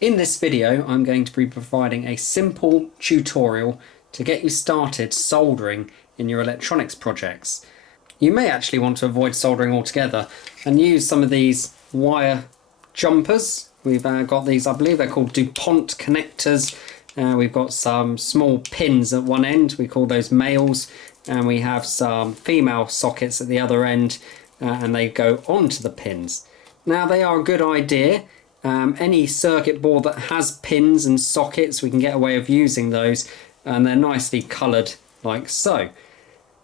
In this video, I'm going to be providing a simple tutorial to get you started soldering in your electronics projects. You may actually want to avoid soldering altogether and use some of these wire jumpers. We've got these, I believe they're called DuPont connectors. We've got some small pins at one end, we call those males, and we have some female sockets at the other end, and they go onto the pins. Now they are a good idea. Any circuit board that has pins and sockets, we can get a way of using those, and they're nicely coloured like so.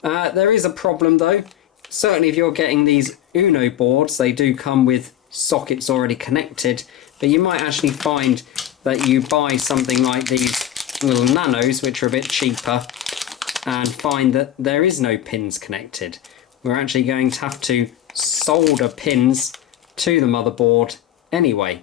There is a problem though. Certainly if you're getting these Uno boards, they do come with sockets already connected, but you might actually find that you buy something like these little nanos, which are a bit cheaper, and find that there is no pins connected. We're actually going to have to solder pins to the motherboard anyway.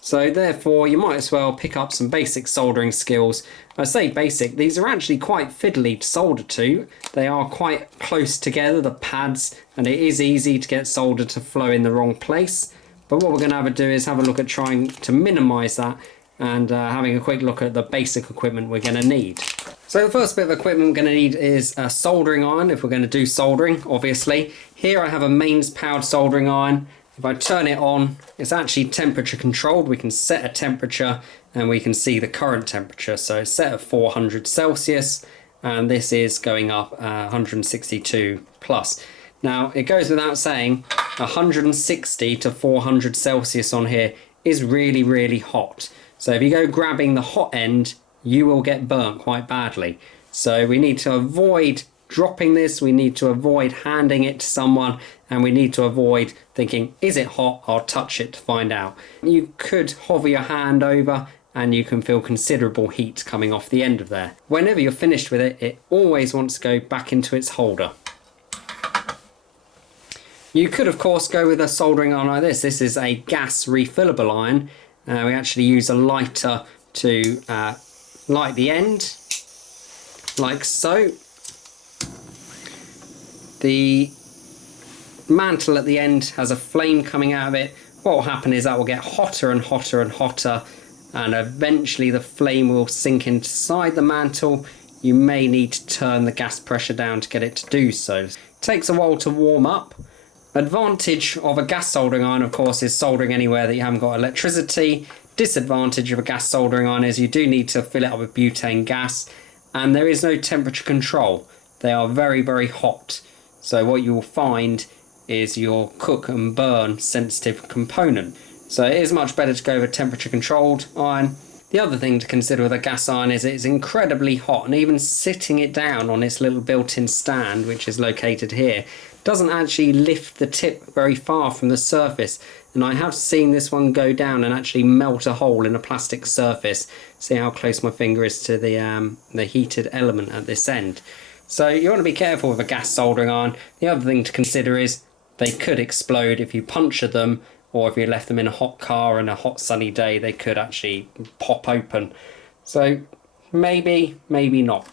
So therefore you might as well pick up some basic soldering skills. I say basic, these are actually quite fiddly to solder to. They are quite close together, the pads, and it is easy to get solder to flow in the wrong place. But what we're going to have to do is have a look at trying to minimise that and having a quick look at the basic equipment we're going to need. So the first bit of equipment we're going to need is a soldering iron if we're going to do soldering, obviously. Here I have a mains powered soldering iron. If I turn it on, it's actually temperature controlled. We can set a temperature and we can see the current temperature. So it's set at 400 Celsius and this is going up 162 plus. Now it goes without saying 160 to 400 Celsius on here is really, really hot. So if you go grabbing the hot end, you will get burnt quite badly. So we need to avoid dropping this, we need to avoid handing it to someone, and we need to avoid thinking, is it hot? I'll touch it to find out. You could hover your hand over and you can feel considerable heat coming off the end of there. Whenever you're finished with it, it always wants to go back into its holder. You could of course go with a soldering iron like this. This is a gas refillable iron. We actually use a lighter to light the end, like so. The mantle at the end has a flame coming out of it. What will happen is that will get hotter and hotter and hotter, and eventually the flame will sink inside the mantle. You may need to turn the gas pressure down to get it to do so. It takes a while to warm up. Advantage of a gas soldering iron, of course, is soldering anywhere that you haven't got electricity. Disadvantage of a gas soldering iron is you do need to fill it up with butane gas, and there is no temperature control. They are very, very hot. So what you will find is you'll cook and burn sensitive component. So it is much better to go with a temperature controlled iron. The other thing to consider with a gas iron is it's incredibly hot, and even sitting it down on its little built-in stand, which is located here, doesn't actually lift the tip very far from the surface. And I have seen this one go down and actually melt a hole in a plastic surface. See how close my finger is to the heated element at this end. So you want to be careful with a gas soldering iron. The other thing to consider is they could explode if you puncture them, or if you left them in a hot car on a hot sunny day, they could actually pop open. So maybe, maybe not.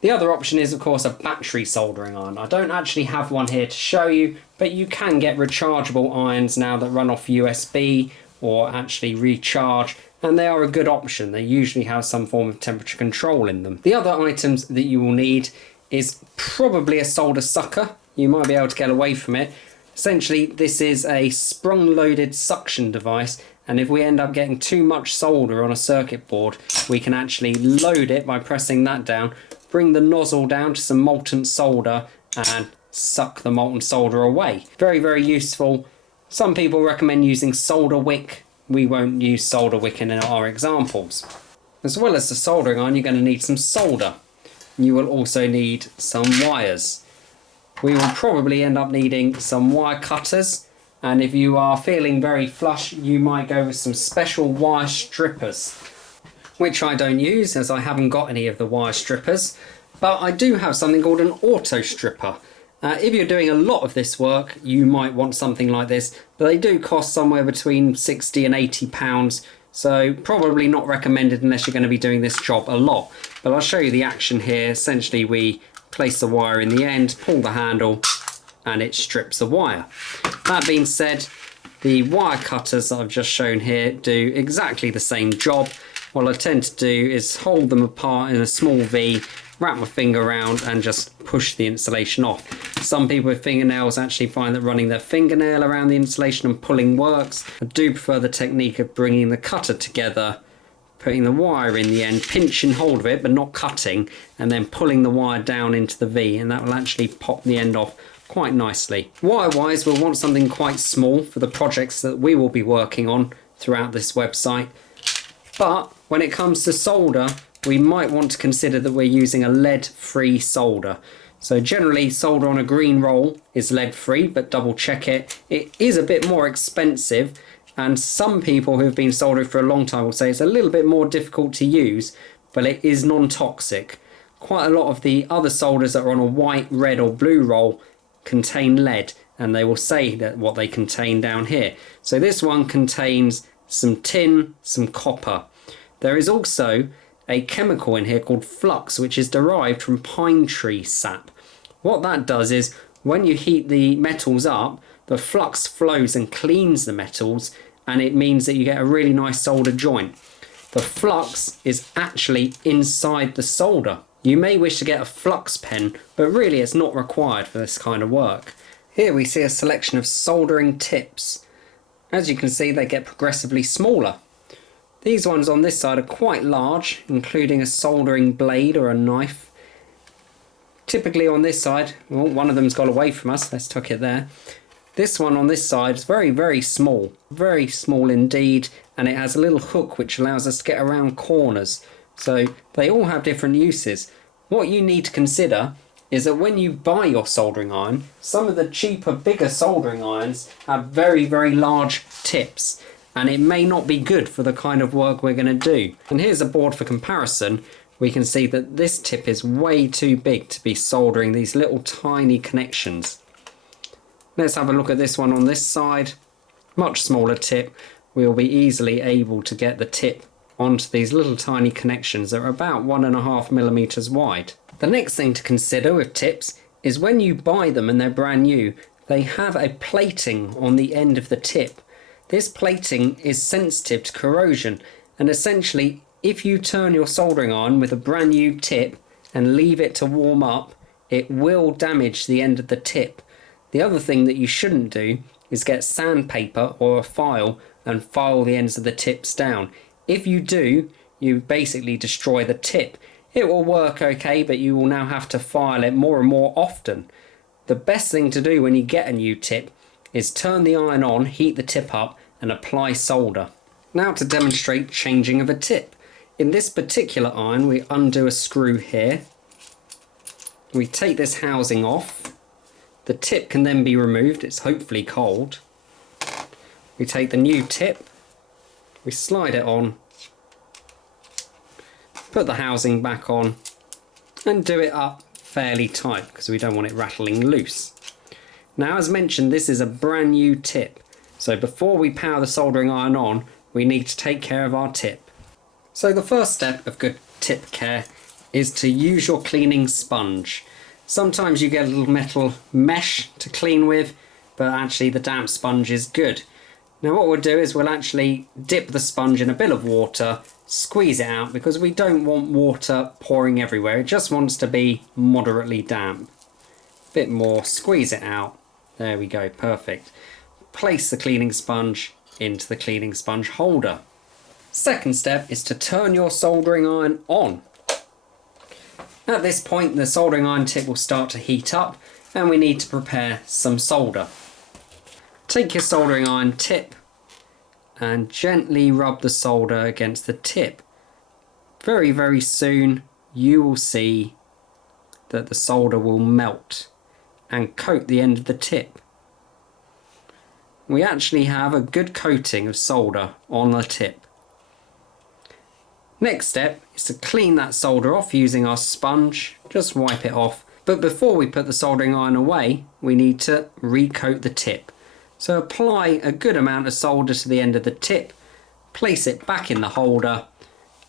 The other option is of course a battery soldering iron. I don't actually have one here to show you, but you can get rechargeable irons now that run off USB or actually recharge, and they are a good option. They usually have some form of temperature control in them. The other items that you will need is probably a solder sucker. You might be able to get away from it. Essentially this is a sprung loaded suction device, and if we end up getting too much solder on a circuit board, we can actually load it by pressing that down, bring the nozzle down to some molten solder and suck the molten solder away. Very, very useful. Some people recommend using solder wick. We won't use solder wick in our examples. As well as the soldering iron, you're going to need some solder. You will also need some wires. We will probably end up needing some wire cutters, and if you are feeling very flush, you might go with some special wire strippers, which I don't use as I haven't got any of the wire strippers, but I do have something called an auto stripper. If you're doing a lot of this work, you might want something like this, but they do cost somewhere between 60 and 80 pounds, so probably not recommended unless you're going to be doing this job a lot. But I'll show you the action here. Essentially we place the wire in the end, pull the handle, and it strips the wire. That being said, The wire cutters that I've just shown here do exactly the same job. What I tend to do is hold them apart in a small V, wrap my finger around and just push the insulation off. Some people with fingernails actually find that running their fingernail around the insulation and pulling works. I do prefer the technique of bringing the cutter together, putting the wire in the end, pinching hold of it but not cutting, and then pulling the wire down into the V, and that will actually pop the end off quite nicely. Wire-wise, we'll want something quite small for the projects that we will be working on throughout this website. But when it comes to solder, we might want to consider that we're using a lead-free solder. So generally, solder on a green roll is lead-free, but double check it. It is a bit more expensive, and some people who've been soldering for a long time will say it's a little bit more difficult to use, but it is non-toxic. Quite a lot of the other solders that are on a white, red or blue roll contain lead, and they will say that what they contain down here. So this one contains some tin, some copper. There is also a chemical in here called flux, which is derived from pine tree sap. What that does is when you heat the metals up, the flux flows and cleans the metals, and it means that you get a really nice solder joint. The flux is actually inside the solder. You may wish to get a flux pen, but really it's not required for this kind of work. Here we see a selection of soldering tips. As you can see, they get progressively smaller. These ones on this side are quite large, including a soldering blade or a knife. Typically on this side, well, one of them's got away from us, let's tuck it there. This one on this side is very small indeed, and it has a little hook which allows us to get around corners. So they all have different uses. What you need to consider is that when you buy your soldering iron, some of the cheaper, bigger soldering irons have very large tips, and it may not be good for the kind of work we're going to do. And here's a board for comparison. We can see that this tip is way too big to be soldering these little tiny connections. Let's have a look at this one on this side. Much smaller tip. We'll be easily able to get the tip onto these little tiny connections that are about 1.5 millimeters wide. The next thing to consider with tips is when you buy them and they're brand new, they have a plating on the end of the tip. This plating is sensitive to corrosion, and essentially if you turn your soldering iron with a brand new tip and leave it to warm up, it will damage the end of the tip. The other thing that you shouldn't do is get sandpaper or a file and file the ends of the tips down. If you do, you basically destroy the tip. It will work okay, but you will now have to file it more and more often. The best thing to do when you get a new tip is turn the iron on, heat the tip up and apply solder. Now to demonstrate changing of a tip. In this particular iron, we undo a screw here. We take this housing off. The tip can then be removed, it's hopefully cold. We take the new tip, we slide it on, put the housing back on and do it up fairly tight because we don't want it rattling loose. Now, as mentioned, this is a brand new tip, so before we power the soldering iron on, we need to take care of our tip. So the first step of good tip care is to use your cleaning sponge. Sometimes you get a little metal mesh to clean with, but actually the damp sponge is good. Now what we'll do is we'll actually dip the sponge in a bit of water, squeeze it out, because we don't want water pouring everywhere. It just wants to be moderately damp. Bit more, squeeze it out. There we go, perfect. Place the cleaning sponge into the cleaning sponge holder. Second step is to turn your soldering iron on. At this point, the soldering iron tip will start to heat up and we need to prepare some solder. Take your soldering iron tip and gently rub the solder against the tip. Very soon you will see that the solder will melt and coat the end of the tip. We actually have a good coating of solder on the tip. Next step is to clean that solder off using our sponge. Just wipe it off. But before we put the soldering iron away, we need to recoat the tip. So apply a good amount of solder to the end of the tip, place it back in the holder,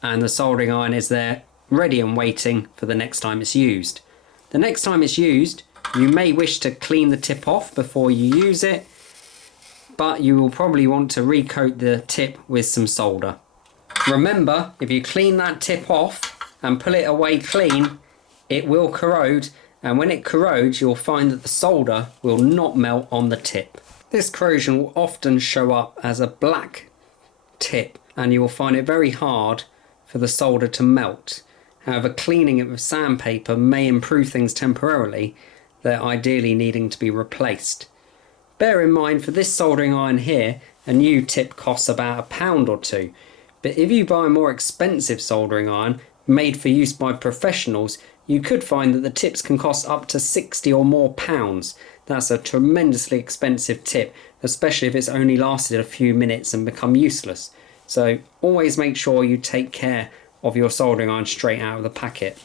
and the soldering iron is there ready and waiting for the next time it's used. The next time it's used, you may wish to clean the tip off before you use it, but you will probably want to recoat the tip with some solder. Remember, if you clean that tip off and pull it away clean, it will corrode, and when it corrodes you'll find that the solder will not melt on the tip. This corrosion will often show up as a black tip and you will find it very hard for the solder to melt. However, cleaning it with sandpaper may improve things temporarily. They're ideally needing to be replaced. Bear in mind, for this soldering iron here, a new tip costs about £1 or £2. But if you buy a more expensive soldering iron made for use by professionals, you could find that the tips can cost up to £60 or more. That's a tremendously expensive tip, especially if it's only lasted a few minutes and become useless. So always make sure you take care of your soldering iron straight out of the packet.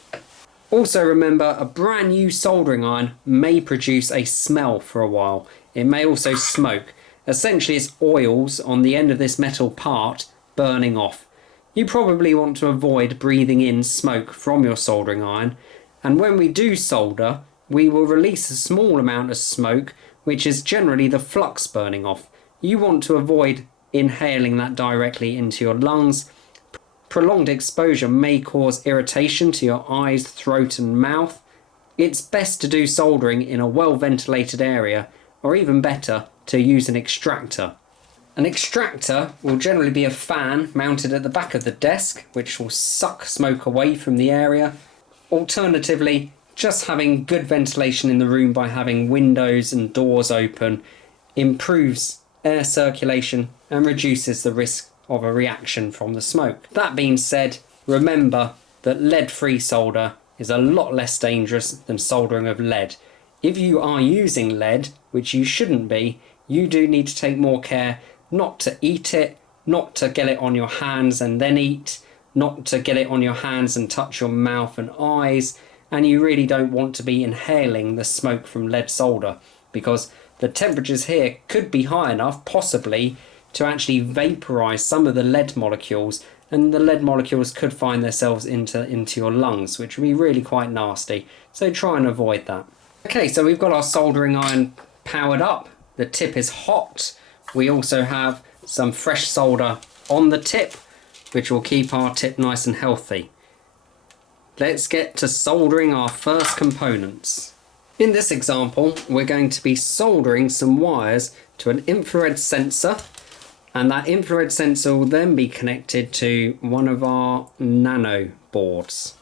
Also remember, a brand new soldering iron may produce a smell for a while. It may also smoke. Essentially it's oils on the end of this metal part burning off. You probably want to avoid breathing in smoke from your soldering iron, and when we do solder we will release a small amount of smoke, which is generally the flux burning off. You want to avoid inhaling that directly into your lungs. Prolonged exposure may cause irritation to your eyes, throat and mouth. It's best to do soldering in a well ventilated area, or even better, to use an extractor. An extractor will generally be a fan mounted at the back of the desk, which will suck smoke away from the area. Alternatively, just having good ventilation in the room by having windows and doors open improves air circulation and reduces the risk of a reaction from the smoke. That being said, remember that lead-free solder is a lot less dangerous than soldering of lead. If you are using lead, which you shouldn't be, you do need to take more care not to eat it, not to get it on your hands and then eat, not to get it on your hands and touch your mouth and eyes, and you really don't want to be inhaling the smoke from lead solder, because the temperatures here could be high enough, possibly, to actually vaporize some of the lead molecules, and the lead molecules could find themselves into your lungs, which would be really quite nasty. So try and avoid that. Okay, so we've got our soldering iron powered up. The tip is hot. We also have some fresh solder on the tip, which will keep our tip nice and healthy. Let's get to soldering our first components. In this example, we're going to be soldering some wires to an infrared sensor, and that infrared sensor will then be connected to one of our nano boards.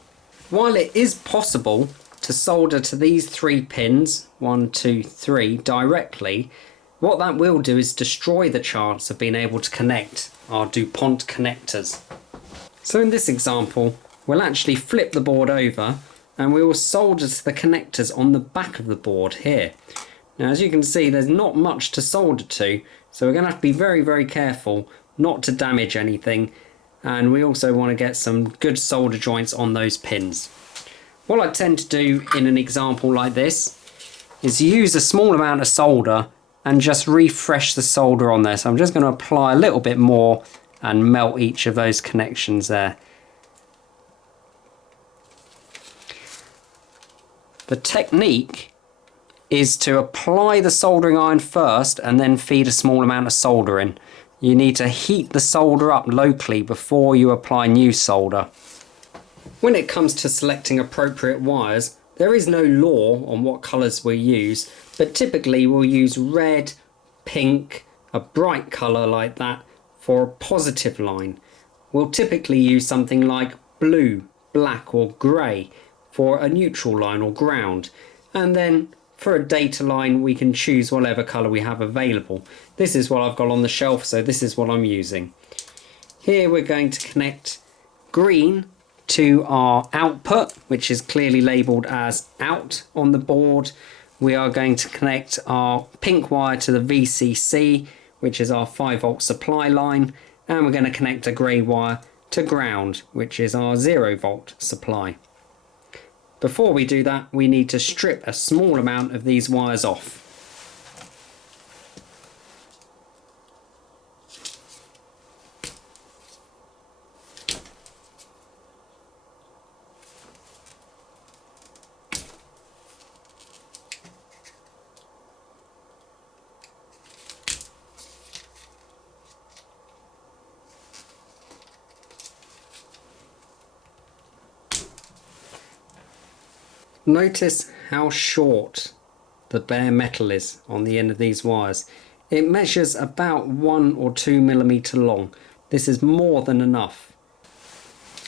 While it is possible to solder to these 3 pins, 1, 2, 3, directly, what that will do is destroy the chance of being able to connect our DuPont connectors. So in this example, we'll actually flip the board over and we will solder to the connectors on the back of the board here. Now as you can see, there's not much to solder to, so we're going to have to be very, very careful not to damage anything, and we also want to get some good solder joints on those pins. What I tend to do in an example like this is use a small amount of solder and just refresh the solder on there. So I'm just going to apply a little bit more and melt each of those connections there. The technique is to apply the soldering iron first and then feed a small amount of solder in. You need to heat the solder up locally before you apply new solder. When it comes to selecting appropriate wires, there is no law on what colours we use, but typically we'll use red, pink, a bright colour like that for a positive line. We'll typically use something like blue, black or grey for a neutral line or ground, and then for a data line we can choose whatever colour we have available. This is what I've got on the shelf, so this is what I'm using. Here we're going to connect green to our output, which is clearly labelled as out on the board. We are going to connect our pink wire to the VCC, which is our 5-volt supply line, and we're going to connect a grey wire to ground, which is our 0-volt supply. Before we do that, we need to strip a small amount of these wires off. Notice how short the bare metal is on the end of these wires. It measures about 1 or 2 millimeter long. This is more than enough.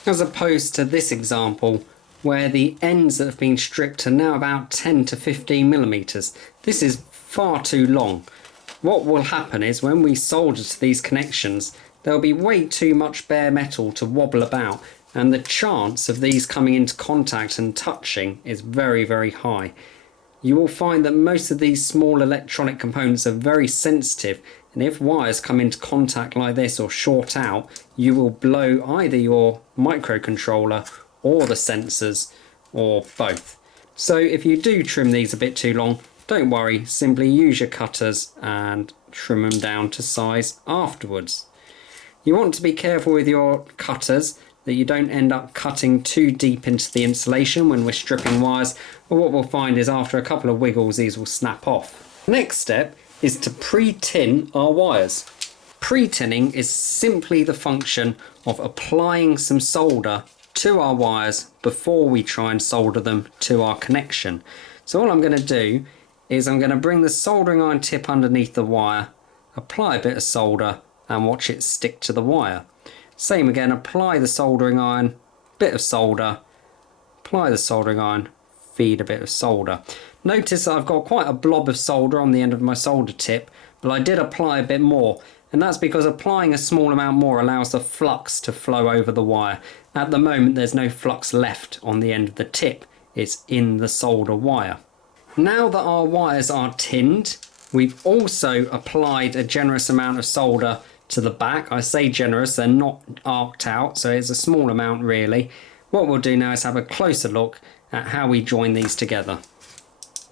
As opposed to this example where the ends that have been stripped are now about 10 to 15 millimeters. This is far too long. What will happen is when we solder to these connections, there'll be way too much bare metal to wobble about, and the chance of these coming into contact and touching is very, very high. You will find that most of these small electronic components are very sensitive, and if wires come into contact like this or short out, you will blow either your microcontroller or the sensors, or both. So if you do trim these a bit too long, don't worry, simply use your cutters and trim them down to size afterwards. You want to be careful with your cutters that you don't end up cutting too deep into the insulation when we're stripping wires, or what we'll find is after a couple of wiggles these will snap off. Next step is to pre-tin our wires. Pre-tinning is simply the function of applying some solder to our wires before we try and solder them to our connection. So all I'm going to do is I'm going to bring the soldering iron tip underneath the wire, apply a bit of solder and watch it stick to the wire. Same again, apply the soldering iron, bit of solder, apply the soldering iron, feed a bit of solder. Notice that I've got quite a blob of solder on the end of my solder tip, but I did apply a bit more, and that's because applying a small amount more allows the flux to flow over the wire. At the moment there's no flux left on the end of the tip, it's in the solder wire. Now that our wires are tinned, we've also applied a generous amount of solder to the back. I say generous, they're not arced out, so it's a small amount really. What we'll do now is have a closer look at how we join these together.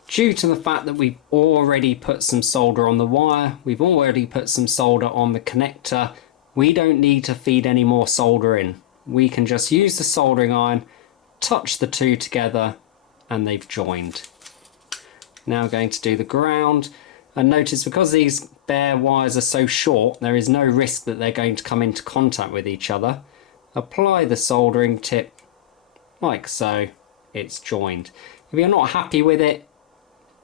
Due to the fact that we've already put some solder on the wire, we've already put some solder on the connector, we don't need to feed any more solder in. We can just use the soldering iron, touch the two together, and they've joined. Now going to do the ground, and notice because these bare wires are so short, there is no risk that they're going to come into contact with each other. Apply the soldering tip like so, it's joined. If you're not happy with it,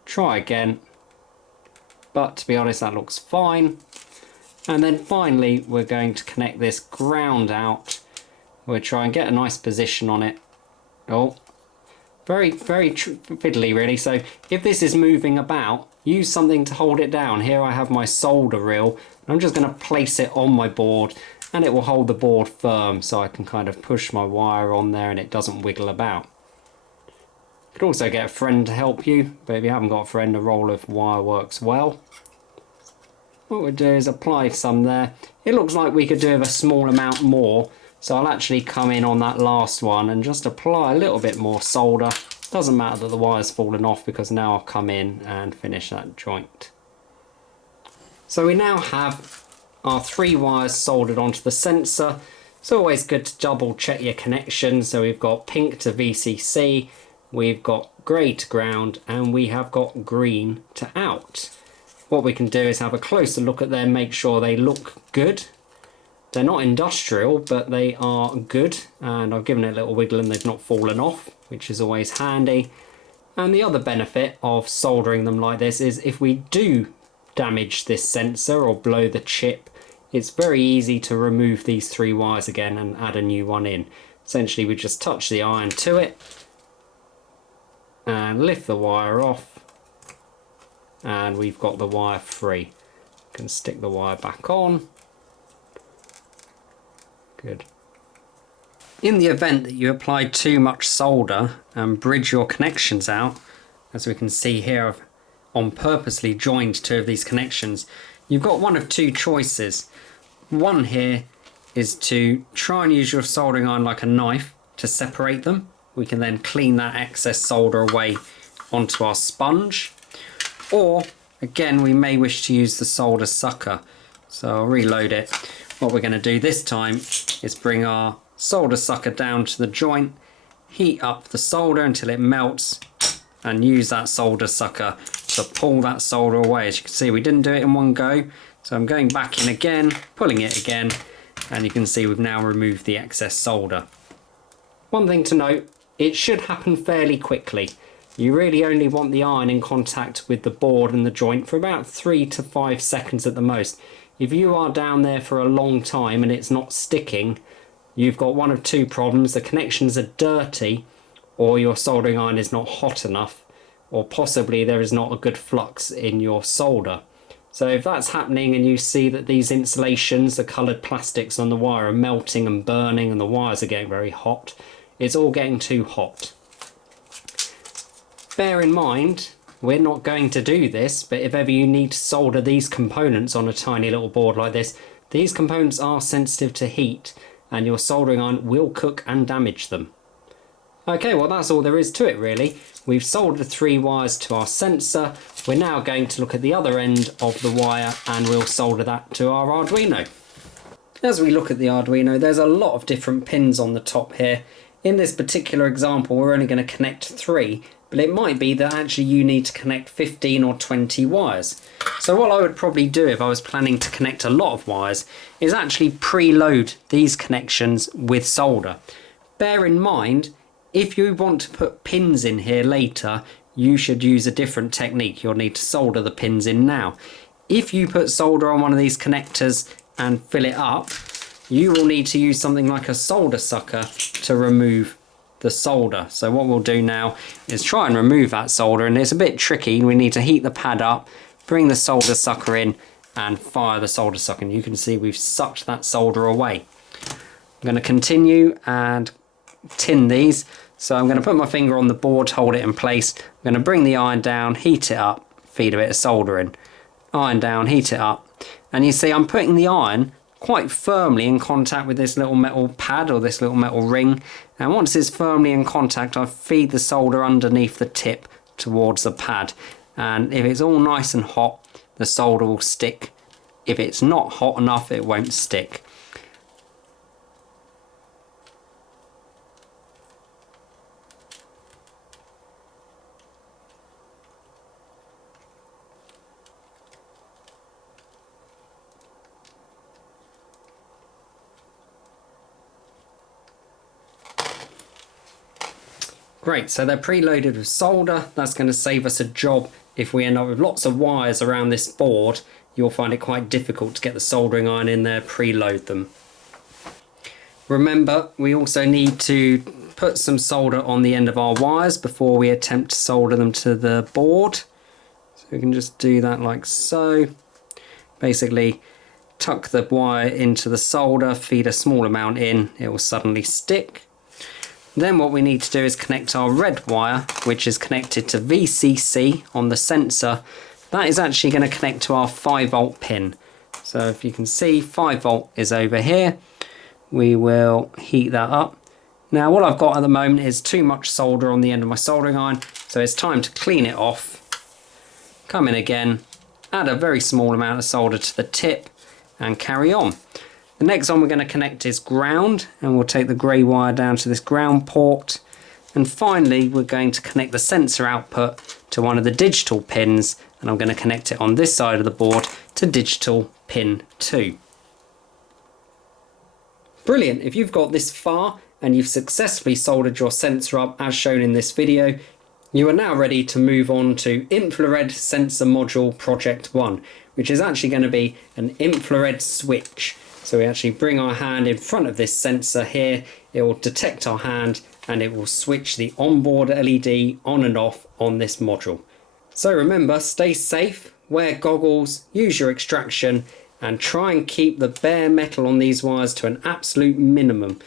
try again, but to be honest that looks fine. And then finally we're going to connect this ground out. We'll try and get a nice position on it. Oh, very fiddly really, so if this is moving about, use something to hold it down. Here I have my solder reel, and I'm just going to place it on my board and it will hold the board firm, so I can kind of push my wire on there and it doesn't wiggle about. You could also get a friend to help you, but if you haven't got a friend, a roll of wire works well. What we'll do is apply some there. It looks like we could do with a small amount more, so I'll actually come in on that last one and just apply a little bit more solder. Doesn't matter that the wire's fallen off, because now I'll come in and finish that joint. So we now have our 3 wires soldered onto the sensor. It's always good to double check your connections. So we've got pink to VCC, we've got grey to ground, and we have got green to out. What we can do is have a closer look at them, make sure they look good. They're not industrial, but they are good, and I've given it a little wiggle and they've not fallen off, which is always handy. And the other benefit of soldering them like this is if we do damage this sensor or blow the chip, it's very easy to remove these 3 wires again and add a new one in. Essentially we just touch the iron to it and lift the wire off, and we've got the wire free. You can stick the wire back on. Good. In the event that you apply too much solder and bridge your connections out, as we can see here I've on purposely joined 2 of these connections, you've got one of 2 choices. One here is to try and use your soldering iron like a knife to separate them. We can then clean that excess solder away onto our sponge. Or again, we may wish to use the solder sucker. So I'll reload it. What we're going to do this time is bring our solder sucker down to the joint, heat up the solder until it melts, and use that solder sucker to pull that solder away. As you can see, we didn't do it in one go, so I'm going back in again, pulling it again, and you can see we've now removed the excess solder. One thing to note, it should happen fairly quickly. You really only want the iron in contact with the board and the joint for about 3 to 5 seconds at the most. If you are down there for a long time and it's not sticking, you've got one of two problems. The connections are dirty, or your soldering iron is not hot enough, or possibly there is not a good flux in your solder. So if that's happening and you see that these insulations, the coloured plastics on the wire, are melting and burning and the wires are getting very hot, it's all getting too hot. Bear in mind, we're not going to do this, but if ever you need to solder these components on a tiny little board like this, these components are sensitive to heat and your soldering iron will cook and damage them. Okay, well that's all there is to it really. We've soldered 3 wires to our sensor. We're now going to look at the other end of the wire and we'll solder that to our Arduino. As we look at the Arduino, there's a lot of different pins on the top here. In this particular example, we're only going to connect 3, but it might be that actually you need to connect 15 or 20 wires. So what I would probably do if I was planning to connect a lot of wires is actually preload these connections with solder. Bear in mind, if you want to put pins in here later, you should use a different technique. You'll need to solder the pins in now. If you put solder on one of these connectors and fill it up, you will need to use something like a solder sucker to remove the solder. So what we'll do now is try and remove that solder, and it's a bit tricky. We need to heat the pad up, bring the solder sucker in and fire the solder sucker, and you can see we've sucked that solder away. I'm going to continue and tin these. So I'm going to put my finger on the board, hold it in place. I'm going to bring the iron down, heat it up, feed a bit of solder in. Iron down, heat it up. And you see I'm putting the iron quite firmly in contact with this little metal pad or this little metal ring. And once it's firmly in contact, I feed the solder underneath the tip towards the pad. And if it's all nice and hot, the solder will stick. If it's not hot enough, it won't stick. Great, so they're preloaded with solder. That's going to save us a job. If we end up with lots of wires around this board, you'll find it quite difficult to get the soldering iron in there, preload them. Remember, we also need to put some solder on the end of our wires before we attempt to solder them to the board. So we can just do that like so. Basically, tuck the wire into the solder, feed a small amount in, it will suddenly stick. Then what we need to do is connect our red wire, which is connected to VCC on the sensor. That is actually going to connect to our 5V pin. So if you can see, 5V is over here. We will heat that up. Now what I've got at the moment is too much solder on the end of my soldering iron, so it's time to clean it off. Come in again, add a very small amount of solder to the tip and carry on. The next one we're going to connect is ground, and we'll take the grey wire down to this ground port. And finally we're going to connect the sensor output to one of the digital pins, and I'm going to connect it on this side of the board to digital pin 2. Brilliant! If you've got this far and you've successfully soldered your sensor up as shown in this video, you are now ready to move on to infrared sensor module project 1, which is actually going to be an infrared switch. So we actually bring our hand in front of this sensor here, it will detect our hand and it will switch the onboard LED on and off on this module. So remember, stay safe, wear goggles, use your extraction and try and keep the bare metal on these wires to an absolute minimum.